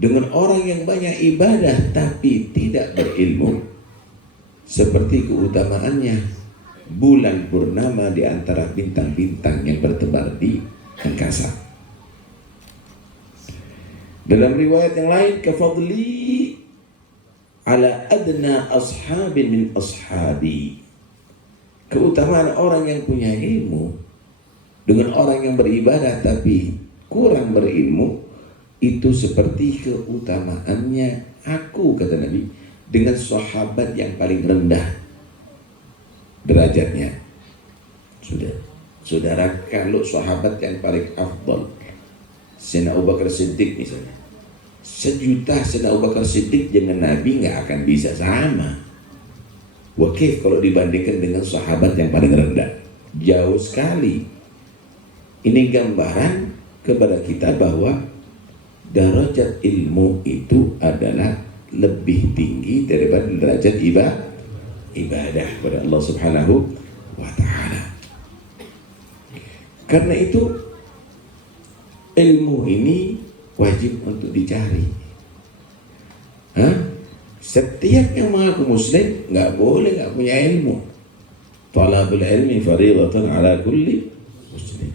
dengan orang yang banyak ibadah tapi tidak berilmu, seperti keutamaannya bulan purnama di antara bintang-bintang yang bertebar di angkasa. Dalam riwayat yang lain, kafadli ala adna ashabin min ashabi, keutamaan orang yang punya ilmu dengan orang yang beribadah tapi kurang berilmu, itu seperti keutamaannya aku, kata Nabi, dengan sahabat yang paling rendah derajatnya. Saudara, kalau sahabat yang paling afdal, Sayyidina Abu Bakar Siddiq misalnya, 1.000.000 Sayyidina Abu Bakar Siddiq dengan Nabi nggak akan bisa sama. Wakif kalau dibandingkan dengan sahabat yang paling rendah, jauh sekali. Ini gambaran kepada kita bahwa derajat ilmu itu adalah lebih tinggi daripada derajat ibadah kepada Allah Subhanahu wa ta'ala. Karena itu ilmu ini wajib untuk dicari. Setiap yang mengaku muslim nggak boleh nggak punya ilmu. Talabul ilmi fardhatun ala kulli muslim.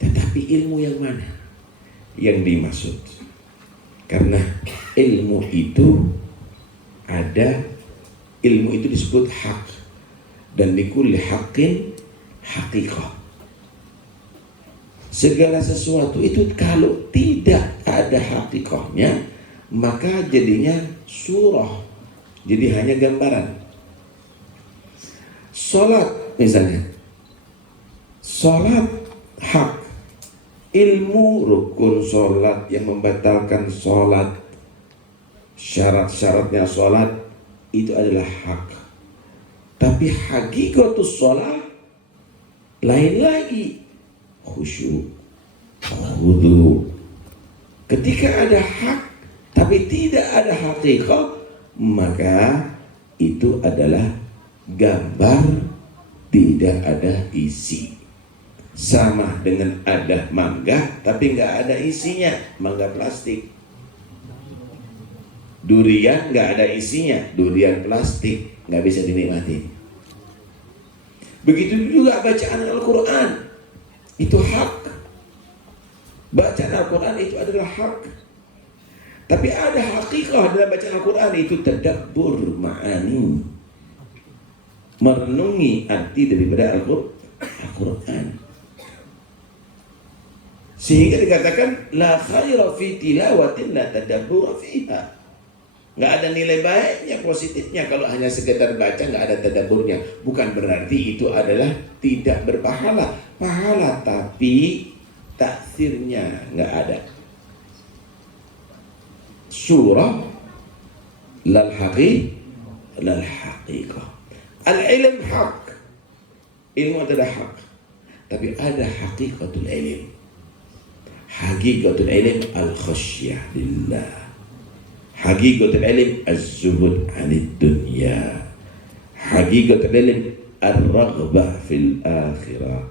Tetapi ilmu yang mana yang dimaksud? Karena ilmu itu ada, ilmu itu disebut hak, dan likulli haqqin haqiqah. Segala sesuatu itu kalau tidak ada haqiqahnya, maka jadinya surah, jadi hanya gambaran. Salat misalnya, salat hak, ilmu rukun salat yang membatalkan salat, syarat-syaratnya salat itu adalah hak. Tapi hakikatus salat lain lagi, khusyuk, khudu. Ketika ada hak tapi tidak ada hakikat, maka itu adalah gambar, tidak ada isi. Sama dengan ada mangga tapi nggak ada isinya, mangga plastik. Durian nggak ada isinya, durian plastik, nggak bisa dinikmati. Begitu juga bacaan Al-Quran, itu hak. Bacaan Al-Quran itu adalah hak. Tapi ada hakikah dalam bacaan Al-Quran, itu tadabbur ma'ani, merenungi arti daripada Al-Quran. Sehingga dikatakan la khaira fi tilawatin la tadabbur fiha. Nggak ada nilai baiknya, positifnya kalau hanya sekedar baca nggak ada tadabburnya. Bukan berarti itu adalah tidak berpahala, pahala, tapi taksirnya nggak ada. Surah lal haqiqah. Al-ilm hak, ilmu adalah hak, tapi ada haqiqatul ilm. Haqiqatul ilm al-khasyah lillah. Haqiqatul ilm az-zuhud 'anid dunya. Haqiqatul ilm ar-raghbah fil akhirah.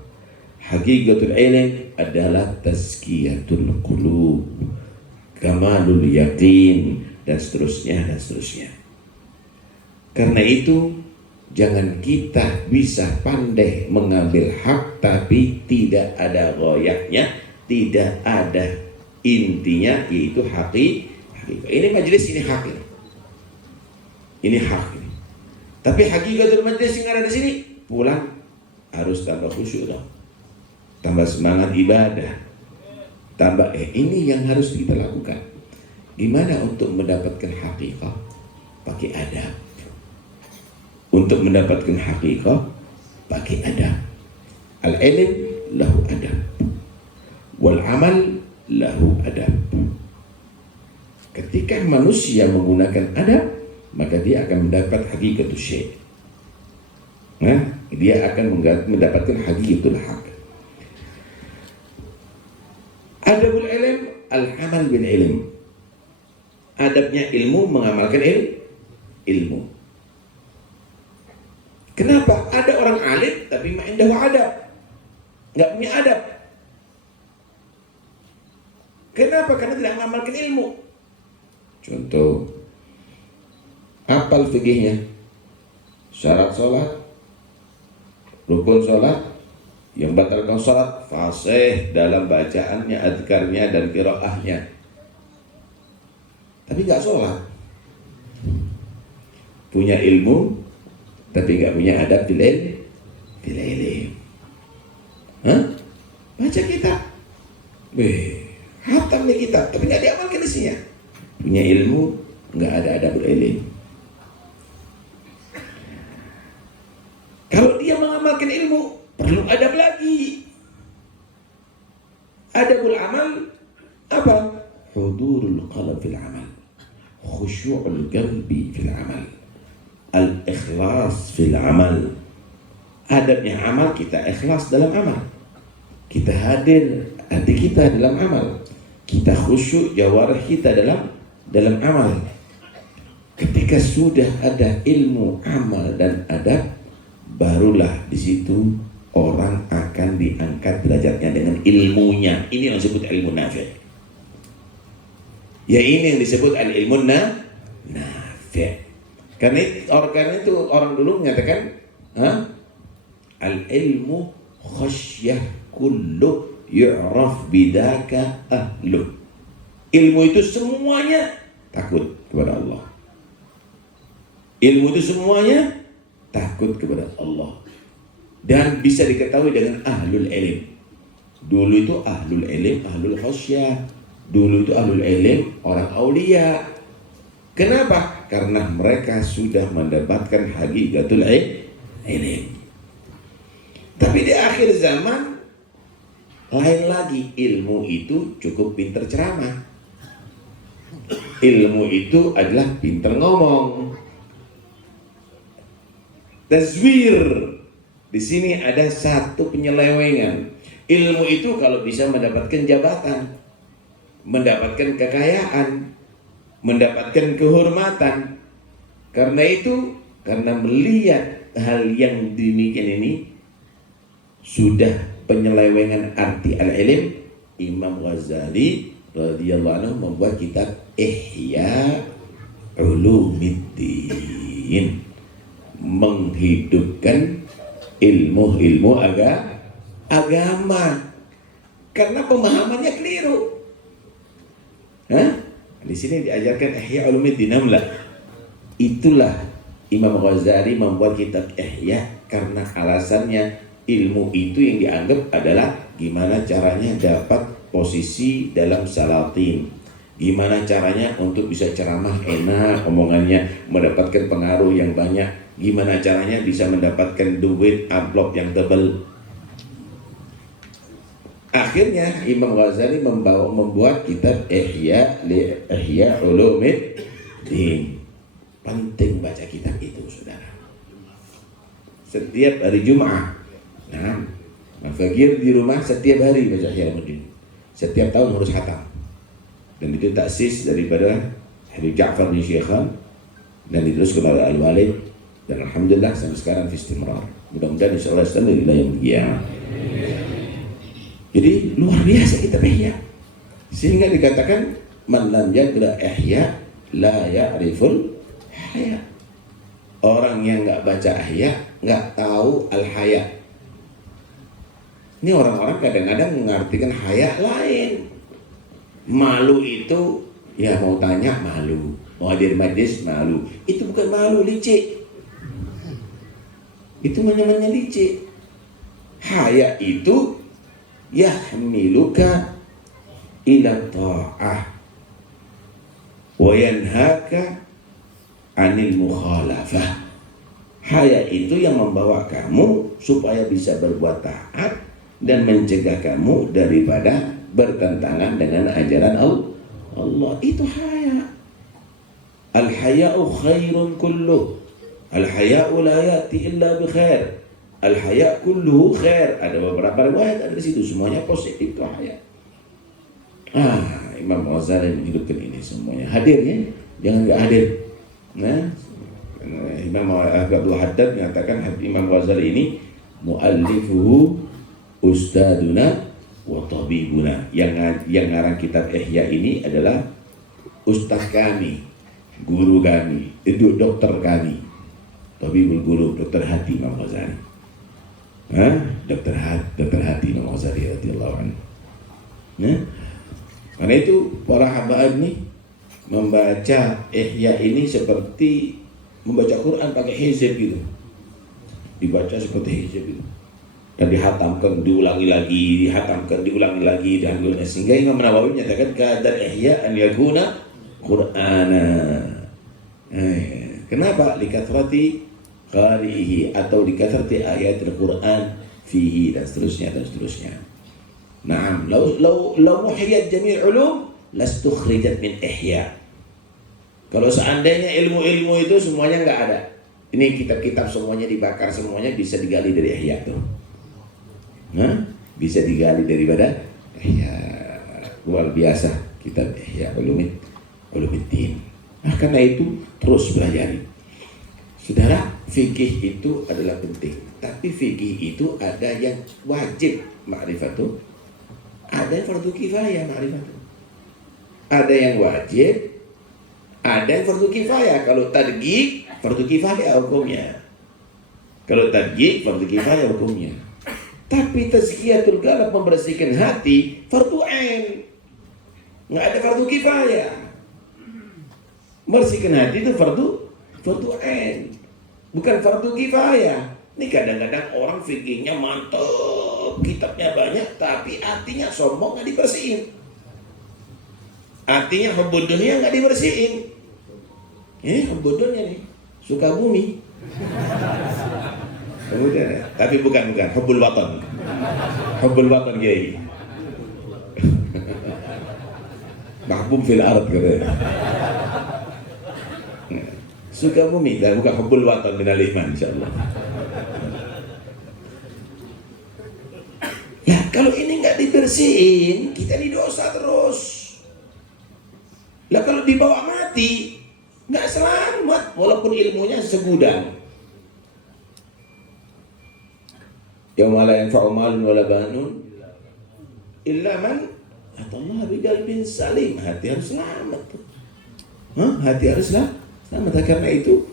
Haqiqatul ilm adalah tazkiyatul qulub, kamalul yaqin, dan seterusnya dan seterusnya. Karena itu jangan kita bisa pandai mengambil hak tapi tidak ada ghoyaknya, tidak ada intinya, yaitu haqiqah. Ini majelis ini hak ini. Ini hak ini. Tapi hakikatul majelis yang ada di sini, pulang harus tambah khusyuk dong. Tambah semangat ibadah. Tambah ini yang harus kita lakukan. Gimana untuk mendapatkan hakikah? Pakai adab. Untuk mendapatkan hakikah, pakai adab. Al-ilm lahu adab, wal amal lahu adab. Ketika manusia menggunakan adab, maka dia akan mendapat hakikatul syai'. Nah, dia akan mendapatkan hakikatul haq. Adabul ilm al-amal bil ilm. Adabnya ilmu, mengamalkan ilmu. Kenapa ada orang alim tapi ma'indahu adab, nggak punya adab? Kenapa? Karena tidak mengamalkan ilmu. Contoh, apal fikihnya, syarat sholat, rukun sholat, yang batalkan sholat, fasih dalam bacaannya, adkarnya, dan qiraahnya. Tapi gak sholat. Punya ilmu, tapi gak punya adab fil ilm. Baca kitab, hatam nih kitab, tapi gak diamalkan isinya. Punya ilmu, gak ada adab ilm. Kalau dia mengamalkan ilmu, perlu adab lagi. Adabul amal apa? Hudurul qalb fil amal, khusyu'ul qalbi fil amal, al-ikhlas fil amal. Adabnya amal, kita ikhlas dalam amal, kita hadir hati kita dalam amal, kita khusyuk jawarih kita dalam amal. Ketika sudah ada ilmu, amal, dan adab, barulah di situ orang akan diangkat derajatnya dengan ilmunya. Ini yang disebut ilmu nafi'. Ya, ini yang disebut al-ilmu nafi'. Karena itu orang dulu menyatakan, al-ilmu khasyah kullu yu'raf bidaka ahlu. Ilmu itu semuanya takut kepada Allah. Ilmu itu semuanya takut kepada Allah. Dan bisa diketahui dengan ahlul ilm. Dulu itu ahlul ilm, ahlul khasyah. Dulu itu ahlul ilm, orang aulia. Kenapa? Karena mereka sudah mendapatkan hakikatul ilm. Tapi di akhir zaman lain lagi. Ilmu itu cukup pinter ceramah. Ilmu itu adalah pinter ngomong. Tazwir. Di sini ada satu penyelewengan. Ilmu itu kalau bisa mendapatkan jabatan, mendapatkan kekayaan, mendapatkan kehormatan. Karena itu, karena melihat hal yang demikian ini, sudah penyelewengan arti al-ilm, Imam Ghazali radhiyallahu anhu membuat kitab Ihya Ulumuddin, menghidupkan ilmu agama, karena pemahamannya keliru. Di sini diajarkan Ihya Ulumuddin lah. Itulah Imam Ghazali membuat kitab Ihya karena alasannya ilmu itu yang dianggap adalah gimana caranya dapat posisi dalam salatin, gimana caranya untuk bisa ceramah enak omongannya, mendapatkan pengaruh yang banyak, gimana caranya bisa mendapatkan duit amplop yang tebal. Akhirnya Imam Ghazali membuat kitab Ihya Ulumuddin. Penting baca kitab itu, saudara. Setiap hari Jumat, Fakir di rumah setiap hari baca Ihya Ulumuddin. Setiap tahun harus khatam. Dan itu taksis daripada Habib Ja'far bin Syekhan, dan diteruskan oleh Al-Walid, dan alhamdulillah sampai sekarang istimrar. Mudah-mudahan insyaallah sampai yang kiamat. Jadi luar biasa kitab Ihya. Sehingga dikatakan man lam yaqra Ihya la ya'riful haya. Orang yang enggak baca Ihya enggak tahu al-haya. Ini orang-orang kadang-kadang mengartikan haya lain. Malu itu ya mau tanya malu, mau hadir majlis malu. Itu bukan malu, licik. Itu namanya licik. Haya itu yahmiluka ila ta'ah wa yanhaka anil mukhalafah. Haya itu yang membawa kamu supaya bisa berbuat taat dan mencegah kamu daripada bertentangan dengan ajaran Allah. Itu haya. Al-haya'u khairun kulluh. Al-haya'u la ya'ti illa bi khair. Al-haya' kulluhu khair. Ada beberapa riwayat ada di situ, semuanya positif itu haya. Imam Ghazali menghidupkan ini semuanya. Hadirnya jangan enggak hadir. Imam Abdul Haddad mengatakan Imam Ghazali ini muallifuhu ustaduna wa tabibuna. Yang ngarang kitab Ihya ini adalah ustaz kami, guru kami, itu dokter kami, tabibul guru, dokter hati Imam Ghazali. Dokter hati Imam Ghazali radhiyallahu anhu. Karena itu para habaib nih membaca Ihya ini seperti membaca Quran pakai hizib gitu. Dibaca seperti hizib gitu. Dan dihatamkan, diulangi lagi, sehingga Imam Nawawi menyatakan kadar Ihya an yakuna Qur'ana. Kenapa? Likathrati qari'ihi atau likathrati ayatil Qur'an fihi dan seterusnya. Naam, law muhiyat jami' ulum lastukhrijat min Ihya. Kalau seandainya ilmu-ilmu itu semuanya nggak ada, ini kitab-kitab semuanya dibakar, semuanya bisa digali dari Ihya tuh. Bisa digali daripada Ihya. Luar biasa kitab Ihya Ulumuddin. Karena itu terus pelajari. Saudara, fikih itu adalah penting. Tapi fikih itu ada yang wajib ma'rifatuh, ada yang fardu kifayah ma'rifatuh. Ada yang wajib, ada yang fardu kifayah. Kalau targhib fardu kifayah hukumnya. Tapi tazkiyatul qalb, membersihkan hati, fardu ain. Nggak ada fardu kifayah. Membersihkan hati itu fardu ain, bukan fardu kifayah. Ini kadang-kadang orang fikihnya mantap, kitabnya banyak, tapi hatinya sombong, nggak dibersihin. Hatinya hubbud dunya nggak dibersihin. Ini hubbud dunya nih, suka bumi. Kemudian, tapi bukan hubbul watan. Hubbul watan kiai. Mahbub fil ard katanya. Suka bumi dan bukan hubbul watan minal iman insyaallah. Ya, kalau ini nggak dibersihin, kita di dosa terus. Lah kalau dibawa mati, nggak selamat walaupun ilmunya segudang. Yauma la yanfa'u malun wala banun illa man atallaha biqalbin salim. Hati harus selamat tuh. Hati harus selamat. Karena itu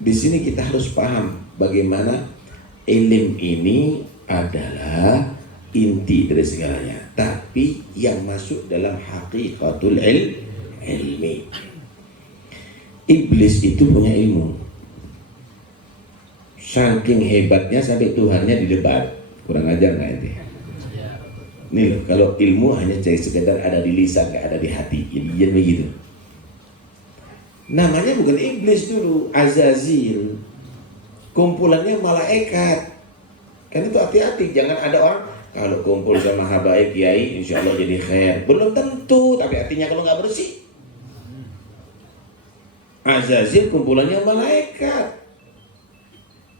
di sini kita harus paham bagaimana ilmu ini adalah inti dari segalanya, tapi yang masuk dalam hakikatul ilmi. Iblis itu punya ilmu, saking hebatnya sampai Tuhannya didebat. Kurang ajar nggak ini? Nih loh, kalau ilmu hanya cari sekedar ada di lisan, nggak ada di hati, jadi begitu. Namanya bukan iblis dulu, Azazil. Kumpulannya malaikat. Kan itu hati-hati, jangan ada orang kalau kumpul sama habaib kiai insya Allah jadi khair. Belum tentu, tapi hatinya kalau nggak bersih. Azazil kumpulannya malaikat.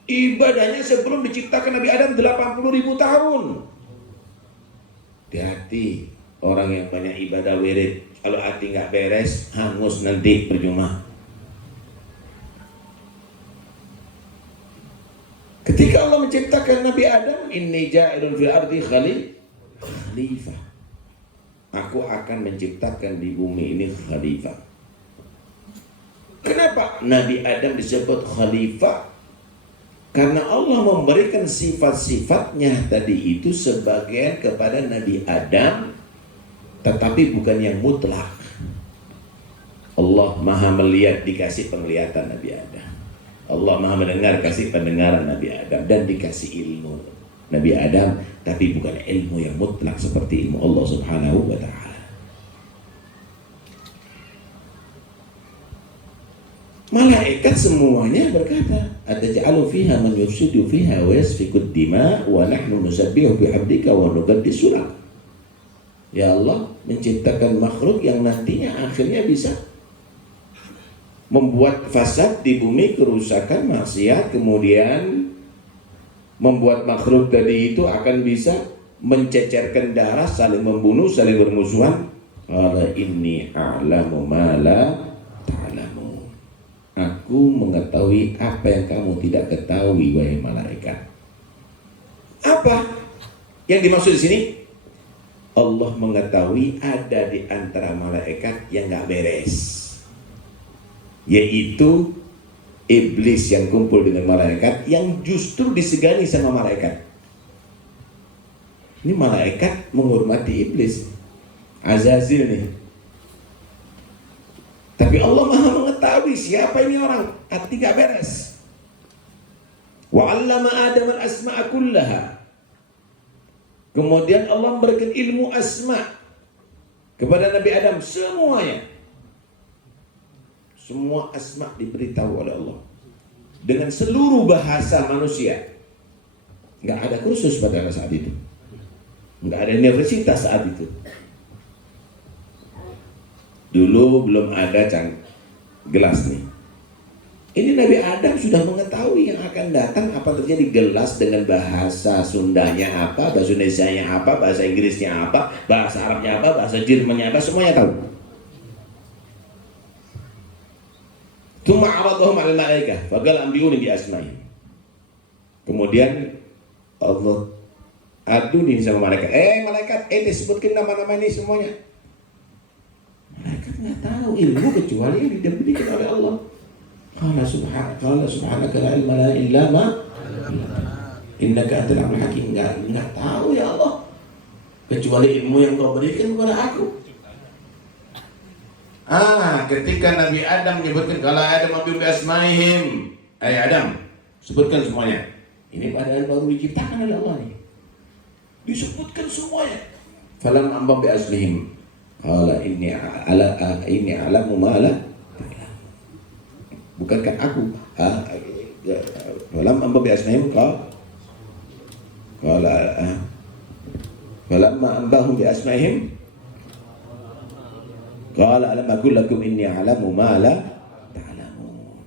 Ibadahnya sebelum diciptakan Nabi Adam 80.000 tahun. Hati-hati orang yang banyak ibadah wirid, kalau hati nggak beres, hangus nanti percuma. Ketika Allah menciptakan Nabi Adam, inni ja'ilun fil ardi khalifah. Aku akan menciptakan di bumi ini khalifah. Kenapa Nabi Adam disebut khalifah? Karena Allah memberikan sifat-sifatnya tadi itu sebagian kepada Nabi Adam, tetapi bukan yang mutlak. Allah maha melihat, dikasih penglihatan Nabi Adam. Allah maha mendengar, kasih pendengaran Nabi Adam, dan dikasih ilmu Nabi Adam, tapi bukan ilmu yang mutlak seperti ilmu Allah subhanahu wa ta'ala. Malaikat semuanya berkata, ataj'alu fiha man yufsidu fiha wa yasfiku dima wa nahnu nusabbihu bihamdika wa nuqaddisu lak. Ya Allah menciptakan makhluk yang nantinya akhirnya bisa membuat fasad di bumi, kerusakan, maksiat, kemudian membuat makhluk tadi itu akan bisa mencecerkan darah, saling membunuh, saling bermusuhan. Qala inni a'lamu ma la ta'lamu. Aku mengetahui apa yang kamu tidak ketahui, wahai malaikat. Apa yang dimaksud di sini? Allah mengetahui ada di antara malaikat yang nggak beres, yaitu iblis yang kumpul dengan malaikat yang justru disegani sama malaikat. Ini malaikat menghormati iblis, Azazil nih. Tapi Allah Maha mengetahui siapa ini orang, hati nggak beres. Wa 'allama Adam al-asma'a kullaha. Kemudian Allah memberikan ilmu asma kepada Nabi Adam semuanya. Semua asma diberitahu oleh Allah dengan seluruh bahasa manusia. Nggak ada kursus pada saat itu, nggak ada universitas saat itu. Dulu belum ada gelas nih. Ini Nabi Adam sudah mengetahui yang akan datang, apa terjadi. Gelas dengan bahasa Sundanya apa, bahasa Indonesianya apa, bahasa Inggrisnya apa, bahasa Arabnya apa, bahasa Jermannya apa, semuanya tahu. Tsumma 'aradahum 'alal malaikah faqala anbi'uni bi asma'ihim. Kemudian Allah adu nih sama malaikat. Malaikat, disebutkan nama-nama ini semuanya. Malaikat nggak tahu ilmu kecuali yang diberikan oleh Allah. Qala subhanaka la ilma lana illa ma 'allamtana innaka antal alimul hakim. Enggak tahu ya Allah kecuali ilmu yang Kau berikan kepada aku. Ketika Nabi Adam menyebutkan kalau Adam bi asmaihim, Adam sebutkan semuanya. Ini padahal baru diciptakan oleh Allah nih. Disebutkan semuanya. Falam amba bi asmihim. Qala inni a'lamu ma la. Bukankah aku falam amba bi asmihim qala falamma ambahum bi asmihim qala alam aqul lakum inni a'lamu ma la ta'lamun.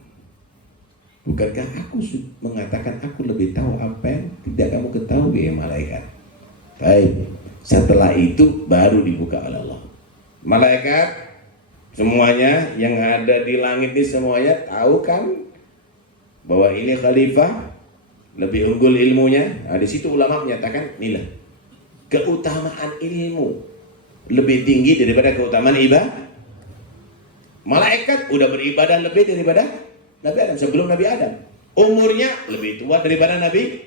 Bukankah aku mengatakan aku lebih tahu apa yang tidak kamu ketahui ya malaikat. Baik, setelah itu baru dibuka oleh Allah. Malaikat semuanya yang ada di langit ini semuanya tahu kan bahwa ini khalifah lebih unggul ilmunya. Di situ ulama menyatakan inilah keutamaan ilmu lebih tinggi daripada keutamaan ibadah. Malaikat udah beribadah lebih daripada Nabi Adam sebelum Nabi Adam. Umurnya lebih tua daripada Nabi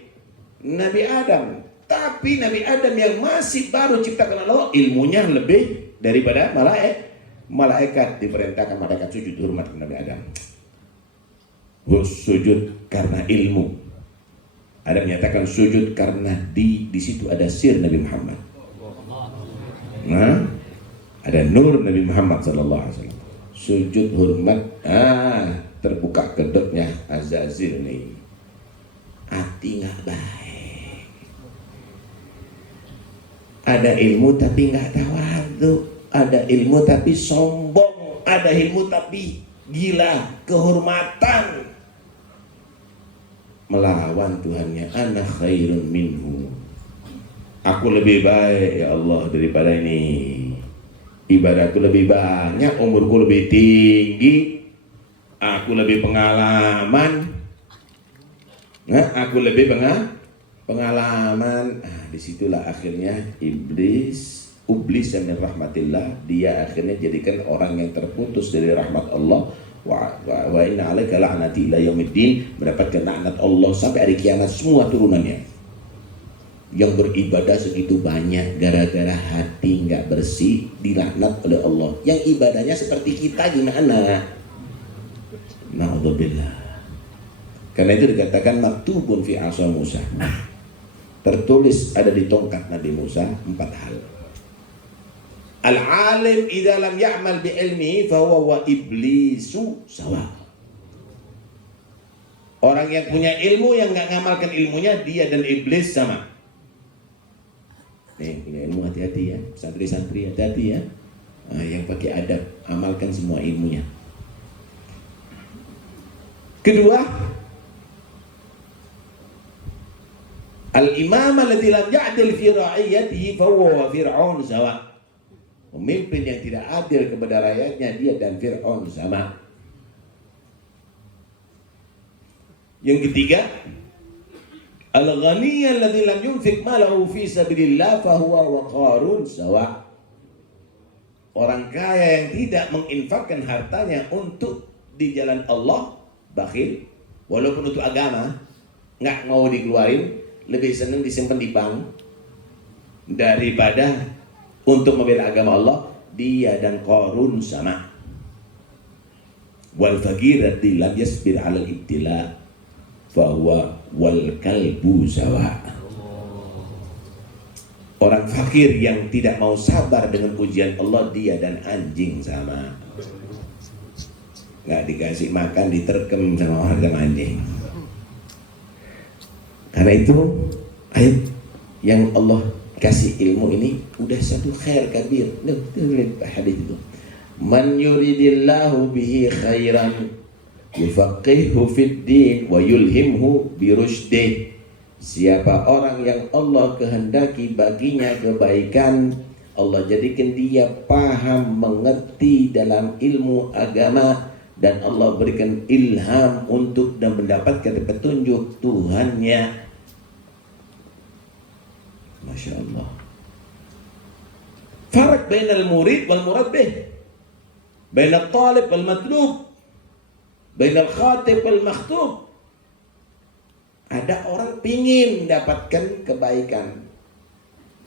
Adam. Tapi Nabi Adam yang masih baru ciptakan Allah, ilmunya lebih daripada malaikat. Diperintahkan malaikat sujud hormat kepada Nabi Adam. Sujud karena ilmu. Ada menyatakan sujud karena di situ ada sir Nabi Muhammad. Ada nur Nabi Muhammad sallallahu alaihi wasallam. Sujud hormat, terbuka kedoknya Azazil nih. Hati nggak baik. Ada ilmu tapi nggak tawadhu. Ada ilmu tapi sombong. Ada ilmu tapi gila kehormatan. Melawan Tuhannya. Ana khairun minhu. Aku lebih baik ya Allah daripada ini. Ibadahku lebih banyak, umurku lebih tinggi, aku lebih pengalaman. Aku lebih pengalaman. Disitulah akhirnya iblis yang min rahmatillah, dia akhirnya jadikan orang yang terputus dari rahmat Allah. Wa inna 'alaika la'nati ila yaumiddin, mendapatkan laknat Allah sampai hari kiamat semua turunannya. Yang beribadah segitu banyak gara-gara hati nggak bersih dilaknat oleh Allah. Yang ibadahnya seperti kita gimana? Na'udzubillah. Karena itu dikatakan maktubun fi 'asa Musa. Tertulis ada di tongkat Nabi Musa 4 hal. Al-alim idza lam ya'mal bi ilmihi fa huwa wa iblisu sawa. Orang yang punya ilmu yang nggak ngamalkan ilmunya, dia dan iblis sama. Punya ilmu hati-hati ya, santri-santri hati-hati ya. Yang pakai adab, amalkan semua ilmunya. Kedua, al-imam alladzi lam ya'dil fi ra'iyatihi fa huwa wa fir'aun sawa. Pemimpin yang tidak adil kepada rakyatnya, dia dan Fir'aun sama. Yang ketiga, Al-ghani alladzi lam yunfik malahu fi sabilillah fahuwa wa qarun sawa. Orang kaya yang tidak menginfakkan hartanya untuk di jalan Allah, bakhil, walaupun untuk agama, nggak mau dikeluarin, lebih senang disimpan di bank daripada untuk membela agama Allah. Dia dan Qarun sama. Wal faqir alladzi lam yasbir 'ala al-ibtila fahuwa wal kalbu sawa. Orang fakir yang tidak mau sabar dengan ujian Allah, dia dan anjing sama. Nggak dikasih makan, diterkem sama orang sama anjing. Karena itu ayat yang Allah kasih ilmu ini udah satu khair kabir. Lihat hadis itu. Man yuridillahu bihi khairan yufaqihu fid din wa yulhimhu birushdih. Siapa orang yang Allah kehendaki baginya kebaikan, Allah jadikan dia paham, mengerti dalam ilmu agama, dan Allah berikan ilham untuk dan mendapatkan petunjuk Tuhannya. Masya Allah. Farak bainal murid wal murad bih, bainal talib wal matlub, bainal khatib wal makhtub. Ada orang pingin mendapatkan kebaikan,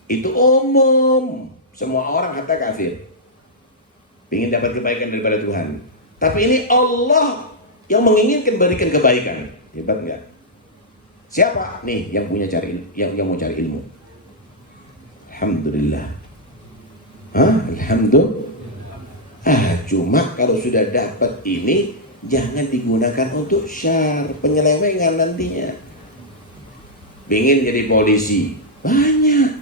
itu umum, semua orang hatta kafir pingin dapat kebaikan daripada Tuhan. Tapi ini Allah yang menginginkan berikan kebaikan. Hebat nggak? Siapa nih yang punya yang mau cari ilmu? Alhamdulillah. Alhamdulillah. Cuma kalau sudah dapat ini, jangan digunakan untuk syar, penyelewengan nantinya. Pengen jadi polisi, banyak.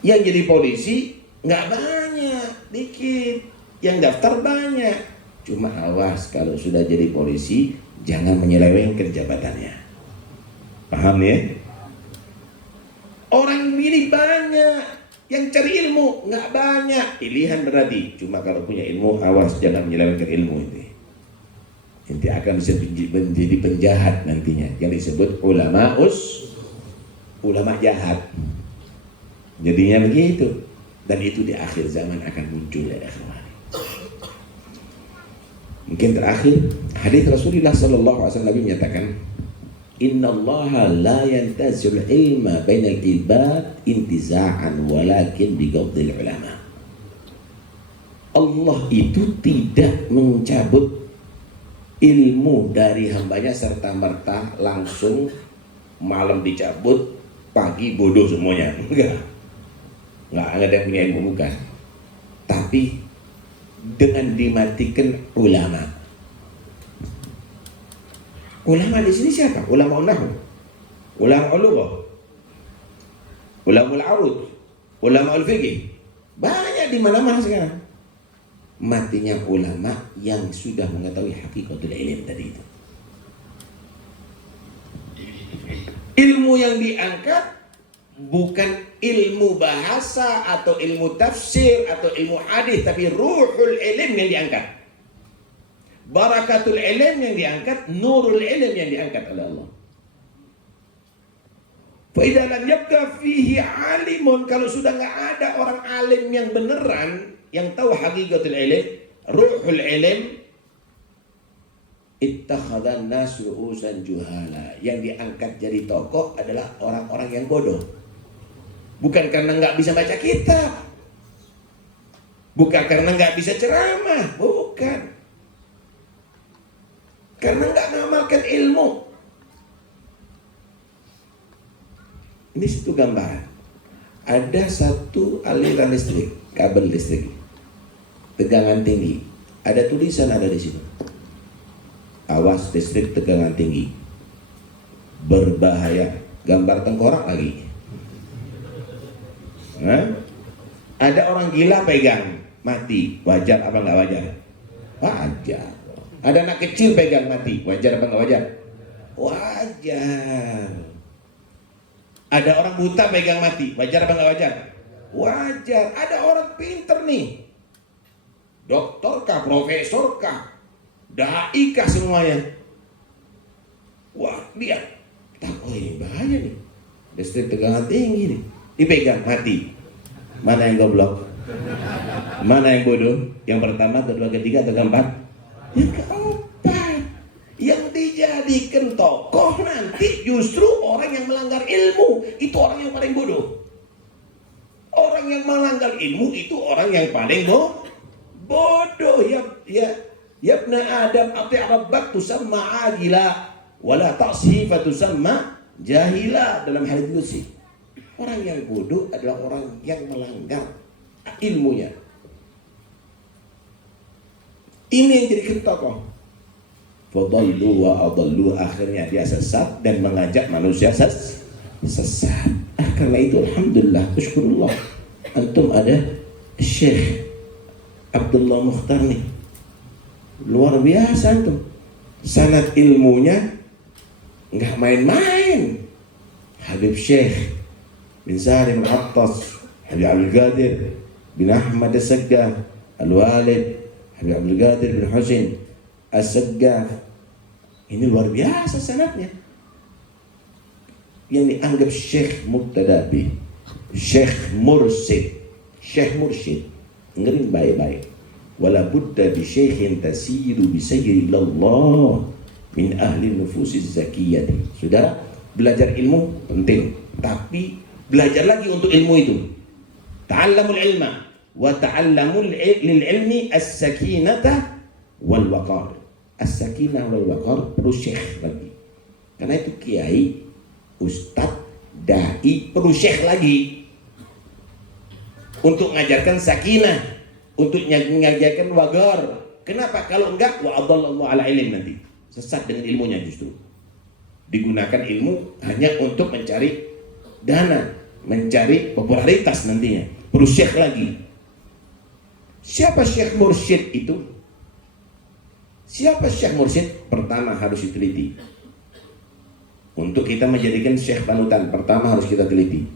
Yang jadi polisi nggak banyak, dikit. Yang daftar banyak. Cuma awas kalau sudah jadi polisi, jangan menyelewengkan jabatannya. Paham ya? Orang ini banyak, yang cari ilmu nggak banyak. Pilihan berarti. Cuma kalau punya ilmu, awas jangan menyelewengkan ilmu ini. Nanti akan bisa menjadi penjahat nantinya, yang disebut ulama jahat. Jadinya begitu. Dan itu di akhir zaman akan muncul ya akhwani. Mungkin terakhir hadis Rasulullah sallallahu alaihi wasallam menyatakan, innallaha la yantazul ilma bainal ibad intiza'an walakin bighadil ulama. Allah itu tidak mencabut ilmu dari hambanya serta merta langsung malam dicabut, pagi bodoh semuanya. Enggak ada yang punya ilmu, bukan. Tapi dengan dimatikan ulama. Ulama di sini siapa? Ulama nahwu, ulama lughah, ulama al-arud, ulama al-fiqh. Banyak di mana-mana sekarang. Matinya ulama yang sudah mengetahui hakikatul ilm tadi itu. Ilmu yang diangkat bukan ilmu bahasa atau ilmu tafsir atau ilmu hadis, tapi ruhul ilm yang diangkat, barakatul ilm yang diangkat, nurul ilm yang diangkat oleh Allah. Fa idza lam yabqa fihi alimun, kalau sudah nggak ada orang alim yang beneran yang tahu hakikatul ilm, ruhul ilm, ittakhadhan nas ru'usan juhala. Yang diangkat jadi tokoh adalah orang-orang yang bodoh. Bukan karena nggak bisa baca kitab, bukan karena nggak bisa ceramah, bukan. Karena nggak mengamalkan ilmu. Ini satu gambaran. Ada satu aliran listrik, kabel listrik, tegangan tinggi. Ada tulisan ada di situ. Awas listrik tegangan tinggi, berbahaya. Gambar tengkorak lagi. Ada orang gila pegang, mati. Wajar apa nggak wajar? Wajar. Ada anak kecil pegang, mati. Wajar apa nggak wajar? Wajar. Ada orang buta pegang, mati. Wajar apa nggak wajar? Wajar. Ada orang pinter nih, doktor kah, profesor kah, dai kah, semuanya. Wah, lihat, oh ini bahaya nih, listrik tegangan tinggi nih, dipegang mati. Mana yang goblok? Mana yang bodoh? Yang pertama, kedua, ketiga, atau keempat? Yang keempat. Yang dijadikan tokoh nanti justru orang yang melanggar ilmu. Itu orang yang paling bodoh. Orang yang melanggar ilmu itu orang yang paling bodoh. Ya ibna Adam ati' rabbak tusamma ajila wala ta'sifa tusamma jahila, dalam hadits qudsi. Orang yang bodoh adalah orang yang melanggar ilmunya. Ini yang jadi tokoh. Fadallu wa adallu, akhirnya dia sesat dan mengajak manusia sesat. Karena itu alhamdulillah, syukurullah, antum ada Syekh Abdullah Mukhtar nih. Luar biasa antum. Sanad ilmunya enggak main-main. Habib Syekh bin Salim Al-Attas, Habib Abdul Qadir bin Ahmad As-Saggaf, Al-Walid Habib Abdul Qadir bin Husain As-Saggaf. Ini luar biasa sanadnya. Yang dianggap Syekh Muqtadabi, Syekh Mursyid, Syekh Mursyid. Dengerin baik-baik. Wala budda bi syekhin tasiru bi sayyirillah min ahli nufusiz zakiyah. Saudara, belajar ilmu penting, tapi belajar lagi untuk ilmu itu. Ta'allamul ilma wa ta'allamul lil ilmi as-sakinata wal waqar. As-sakinah wal waqar perlu syekh lagi. Karena itu kiai, ustadz, dai perlu syekh lagi untuk mengajarkan sakinah, untuk mengajarkan wagar. Kenapa? Kalau enggak, wa adallallahu ala ilm, nanti sesat dengan ilmunya. Justru digunakan ilmu hanya untuk mencari dana, mencari popularitas, nantinya perlu syekh lagi. Siapa Syekh Mursyid itu? Siapa Syekh Mursyid? Pertama harus diteliti. Untuk kita menjadikan syekh panutan, pertama harus kita teliti.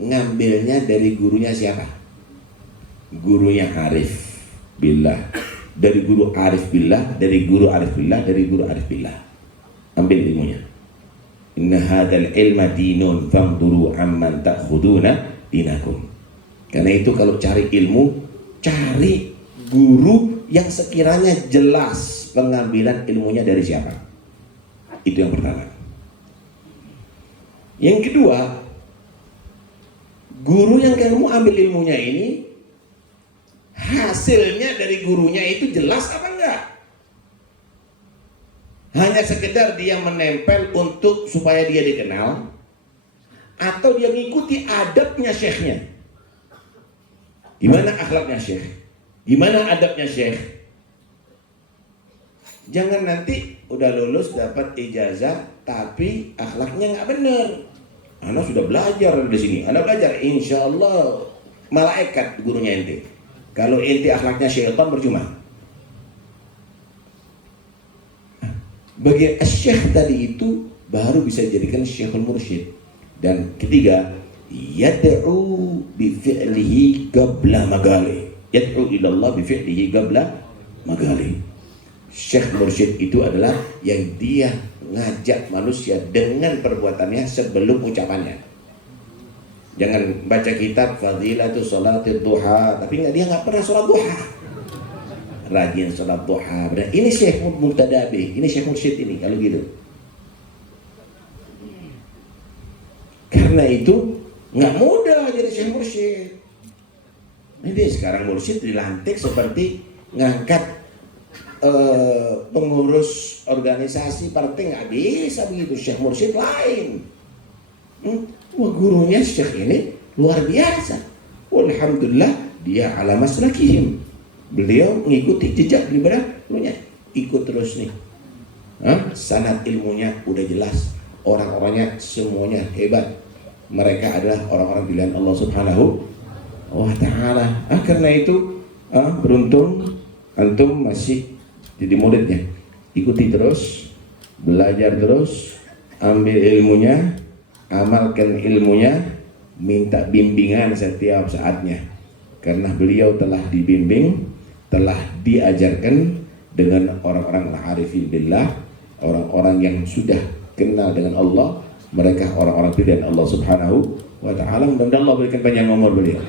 Ngambilnya dari gurunya siapa? Gurunya Arif Billah. Dari guru Arif Billah, dari guru Arif Billah, dari guru Arif Billah. Ambil ilmunya. Inna hadzal ilma dinun fangduru amman ta'khuduna dinakum. Karena itu kalau cari ilmu, cari guru yang sekiranya jelas pengambilan ilmunya dari siapa. Itu yang pertama. Yang kedua, guru yang kamu ambil ilmunya ini, hasilnya dari gurunya itu jelas apa enggak? Hanya sekedar dia menempel untuk supaya dia dikenal, atau dia mengikuti adabnya syekhnya. Gimana akhlaknya syekh? Gimana adabnya syekh? Jangan nanti udah lulus dapat ijazah tapi akhlaknya nggak bener. Anak sudah belajar di sini. Anak belajar, insya Allah malaikat gurunya ente. Kalau ente akhlaknya syaitan, percuma. Bagi syekh tadi itu baru bisa dijadikan syekhul mursyid. Dan ketiga, yad'u bi fi'lihi qabla magali. Yad'u ila Allah bi fi'lihi qabla magali. Syekh mursyid itu adalah yang dia ngajak manusia dengan perbuatannya sebelum ucapannya. Jangan baca kitab fadilatu sholatil duha tapi dia nggak pernah sholat duha. Rajin sholat duha. Ini Syekh Muqtadabi, ini Syekh mursyid ini kalau gitu. Karena itu nggak mudah jadi Syekh mursyid. Ini sekarang mursyid dilantik seperti ngangkat pengurus organisasi partai, nggak bisa begitu. Syekh mursyid lain. Wah, gurunya Syekh ini luar biasa. Alhamdulillah dia ala maslakihim. Beliau mengikuti jejak daripada gurunya. Ikut terus nih. Sanad ilmunya udah jelas. Orang-orangnya semuanya hebat. Mereka adalah orang-orang pilihan Allah Subhanahu wa ta'ala. Karena itu beruntung antum masih jadi muridnya. Ikuti terus, belajar terus, ambil ilmunya, amalkan ilmunya, minta bimbingan setiap saatnya. Karena beliau telah dibimbing, telah diajarkan dengan orang-orang arifin billah, orang-orang yang sudah kenal dengan Allah, mereka orang-orang pilihan Allah Subhanahu wa ta'ala. Mudah-mudahan Allah berikan panjang umur beliau,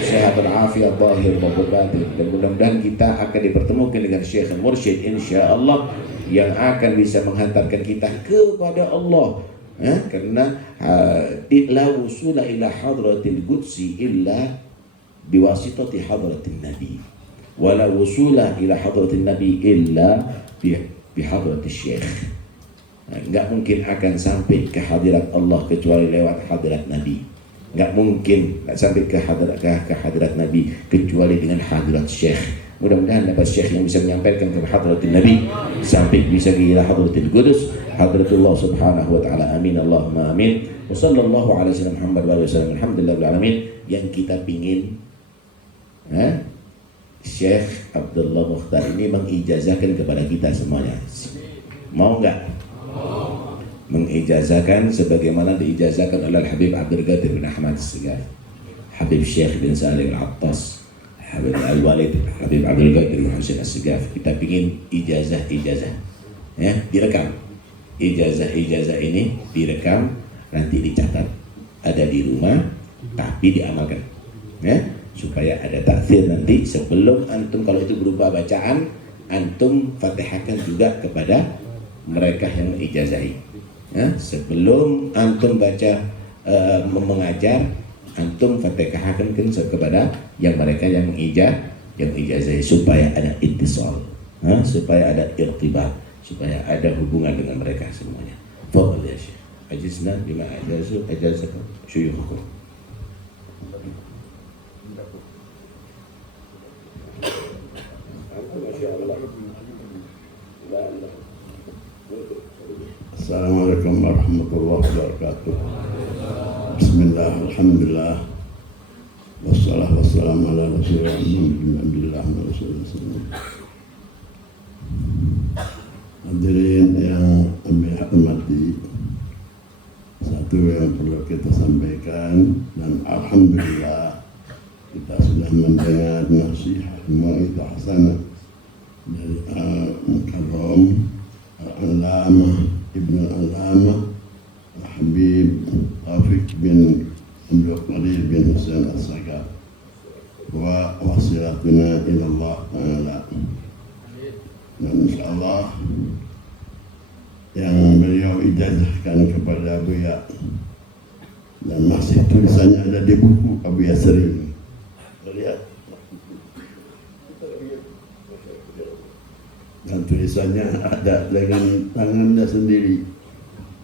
sehat dan afiat zahir maupun batin, dan mudah-mudahan kita akan dipertemukan dengan Syekh Mursyid insyaallah yang akan bisa menghantarkan kita kepada Allah. Karena la wusula ila hadratil qudsi illa biwasitati hadratin nabi, wala wusula ila hadratin nabi illa bihadratis syekh. Enggak mungkin akan sampai ke hadirat Allah kecuali lewat hadirat Nabi. Enggak mungkin sampai ke hadirat Nabi kecuali dengan hadirat Syekh. Mudah-mudahan dapat Syekh yang bisa menyampaikan ke hadirat Nabi sampai bisa ke hadratil Qudus, hadratullah subhanahu wa ta'ala. Amin Allahumma amin. Wa sallallahu ala sayyidina Muhammad wa sallam. Alhamdulillahil alamin. Yang kita pingin Syekh Abdullah Mukhtar ini mengijazahkan kepada kita semuanya. Mau enggak? Mengijazahkan sebagaimana diijazahkan oleh Habib Abdul Qadir bin Ahmad As-Segaf, Habib Syekh bin Salih Al-Attas, Habib Al-Walid, Habib Abdul Qadir bin Husain As-Segaf. Kita pingin ijazah ya, direkam. Ijazah ini direkam, nanti dicatat, ada di rumah, tapi diamalkan, ya, supaya ada takfir nanti. Sebelum antum, kalau itu berupa bacaan, antum fatihahkan juga kepada mereka yang mengijazahi, ya. Sebelum antum baca mengajar, antum fatihahkan kepada yang mereka yang mengijazahi, supaya ada ittisal, supaya ada irtibat, supaya ada hubungan dengan mereka semuanya. Fadhil ya Syekh, ajizna bima ajazakum syuyukhukum. Assalamualaikum warahmatullahi wabarakatuh. Bismillah, alhamdulillah, wassalamu ala rasulillah, alhamdulillah, hadirin yang kami hormati, satu yang perlu kita sampaikan, dan alhamdulillah kita sudah mendengar nasihat mau'izah hasanah dari Al-Mukarram Al-Allamah Ibnu Al-Allamah Habib Taufik bin Abdul Qadir bin Husain As-Segaf, wa wasilatuna ila Allah Ta'ala. Dan insyaAllah yang beliau ijazahkan kepada Buya, dan masih tulisannya ada di buku Buya Sering. Lihat, dan tulisannya ada dengan tangannya sendiri.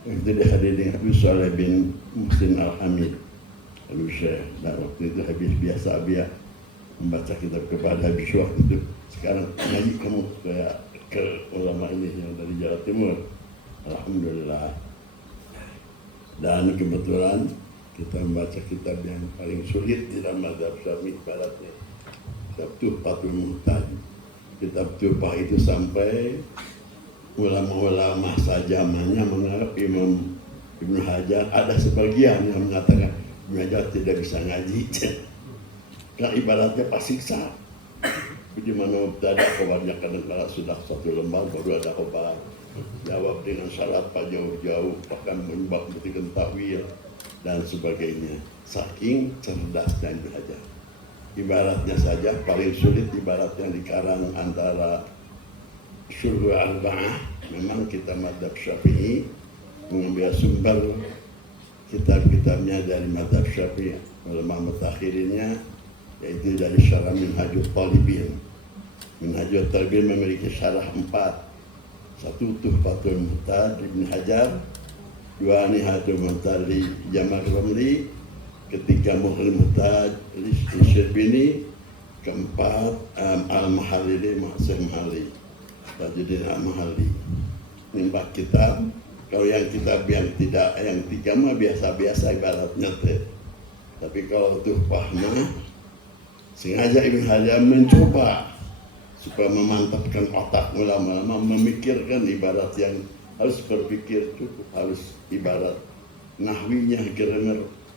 Itu dihadiri Habib Saleh bin Muhsin Al-Hamid Al-Syekh. Dan waktu itu habis biasa dia membaca kitab kepada Habib Syuah itu. Sekarang ngaji kamu ke ulama ini yang dari Jawa Timur. Alhamdulillah. Dan kebetulan kita membaca kitab yang paling sulit di dalam mazhab Syafi'i baratnya, kitab Tuhfatul Muhtaj. Kitab Tuhfah itu sampai ulama-ulama zamannya menganggap Imam Ibnu Hajar, ada sebagian yang mengatakan Ibnu Hajar tidak bisa ngaji. Kan ibaratnya pasiksa. Di mana ada kabarnya kadang-kadang sudah satu lembar baru ada kabar. Jawab dengan syarat jauh-jauh, bahkan membuktikan takwil dan sebagainya. Saking cerdasnya Ibnu Hajar. Ibaratnya saja paling sulit ibarat yang dikarang antara Syurhu Al-Ba'ah. Memang kita madhab Syafi'i mengambil sumber kitab-kitabnya dari madhab Syafi'i, ulama mutakhirinnya, yaitu dari syarah Minhajul Talibin. Minhajul Talibin memiliki syarah 4. 1 Tuhfatul Muhtaj Ibn Hajar, 2 Nihayatul Muhtaj Jamal Ramli, 3 Mughni Muhtaj Syrbini, 4 Al-Mahallili Mahsir Mahalli Tajuddin Al-Mahalli. Ini 4 kitab. Kalau yang kitab yang tidak, yang 3 mah biasa-biasa ibaratnya teh. Tapi kalau Tuhfah mah sengaja Ibn Hajar mencoba supaya memantapkan otak ulama-ulama, memikirkan ibarat yang harus berpikir cukup, harus ibarat nahwinya,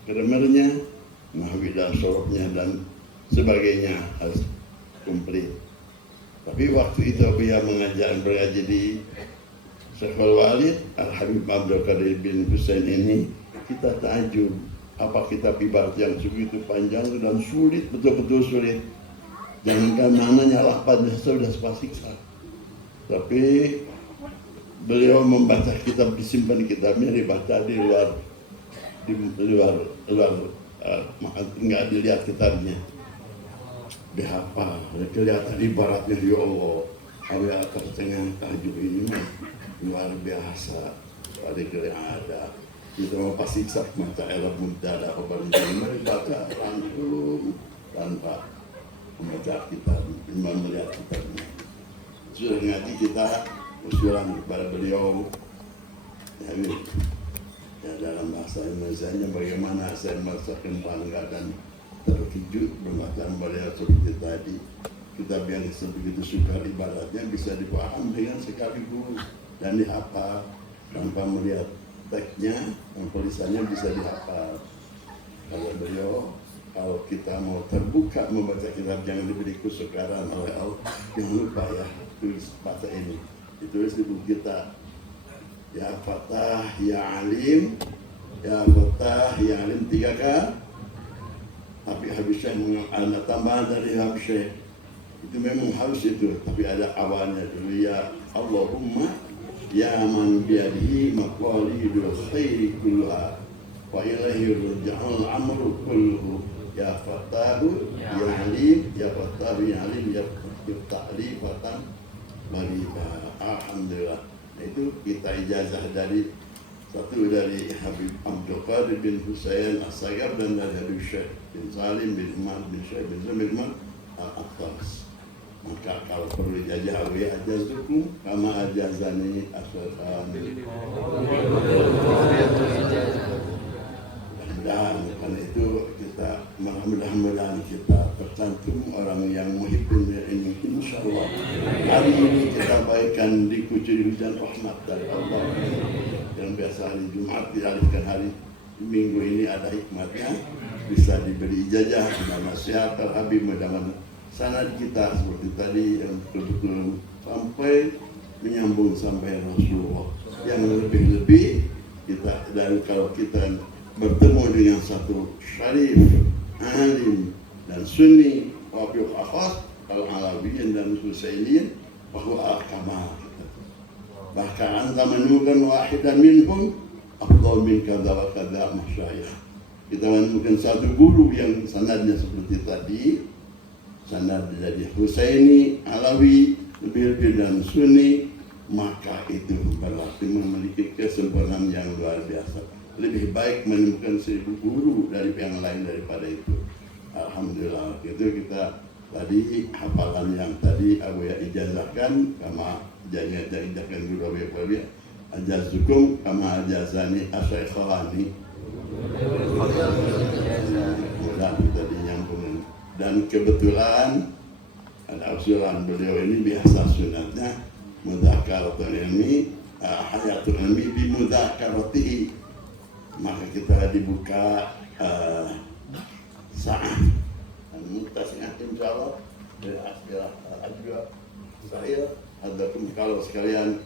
gramernya, nahwi dan sorofnya dan sebagainya harus komplit. Tapi waktu itu dia mengajar, bergaji di Syekhul Walid Al-Habib Abdul Qadir bin Husain ini, kita takjub apa kitab ibarat yang segitu panjang dan sulit, betul-betul sulit. Jangankan maknanya, lafaznya sudah sepasiksa. Tapi beliau membaca kitab, disimpan kitabnya, dibaca di luar nggak dilihat kitabnya, dihafal, kelihatan ibaratnya. Ya Allah, awal tercengang tahajud ini luar biasa. Tadi kali ada kita mau pasti sak mata era muda ada obat ini baca langsung tanpa membaca kitab, melihat kitabnya. Sudah ngaji kita usulan kepada beliau, ya dalam bahasa Indonesia bagaimana saya merasakan bangga dan terkejut pembacaan beliau seperti tadi. Kita yang sebegitu suka ibaratnya bisa dipaham dengan sekaligus dan dihafal tanpa melihat teksnya dan tulisannya bisa dihafal. Kalau beliau, kalau kita mau terbuka membaca kitab, jangan diberi kesukaran oleh Allah, jangan lupa ya tulis baca ini, ditulis di buku kita. Ya Fatah, Ya Alim, Ya Fatah, Ya Alim, 3 kali. Tapi habis Syekh mengambil tambahan dari habis Syekh. Itu memang harus itu, tapi ada awalnya dulu. Ya Allahumma ya man biyadihi maqalidul khairi kulluha wa ilaihi yurja'ul amru kulluhu. Ya Fatahu, Ya Alim, Ya Fatahu, Ya Alim, Ya Ta'li Fatan Marita. Alhamdulillah. Itu kita ijazah dari satu dari Habib Abdul Qadir bin Husain As-Sagar dan dari Habib Syekh bin Salim bin Umar bin Syekh bin Zumirman Al-Akhtas. Maka kalau perlu ijazah, ya ajazukum kama ajazani as-sultan. Dan karena itu kita mudah-mudahan kita tercantum orang yang muhibbun ini, insya Allah. Hari ini kita baikkan dikucuri hujan rahmat dari Allah. Yang biasa hari Jumat dialihkan hari Minggu ini ada hikmatnya, bisa diberi ijazah dan nasihat terhabib mudah-mudahan sanad kita seperti tadi yang betul-betul sampai menyambung sampai Rasulullah. Yang lebih-lebih kita, dan kalau kita bertemu dengan satu syarif, alim dan sunni, wabil akhas al-alawiyin dan husainiyin, bahwa al-kamal. Bahkan anda menemukan wahidan minhum afdal min kadza wa kadza masyayikh. Kita menemukan satu guru yang sanadnya seperti tadi, sanad dari Husaini, Alawi, lebih-lebih dan Sunni, maka itu berarti memiliki kesempurnaan yang luar biasa. Lebih baik menemukan 1000 guru dari yang lain daripada itu. Alhamdulillah. Itu kita tadi hafalan yang tadi Abu ya ijazahkan, kama ijazahkan guru Abu ya ajazukum kama ajazani asyaikhalani. Mudah tadi nyambung. Dan kebetulan ada usulan beliau ini biasa sunatnya mudzakkaratul ilmi, hayatul ilmi bi mudzakaratihi. Maka kita dibuka saat mutasnya insyaallah dari aspirasi juga saya ada kalau sekalian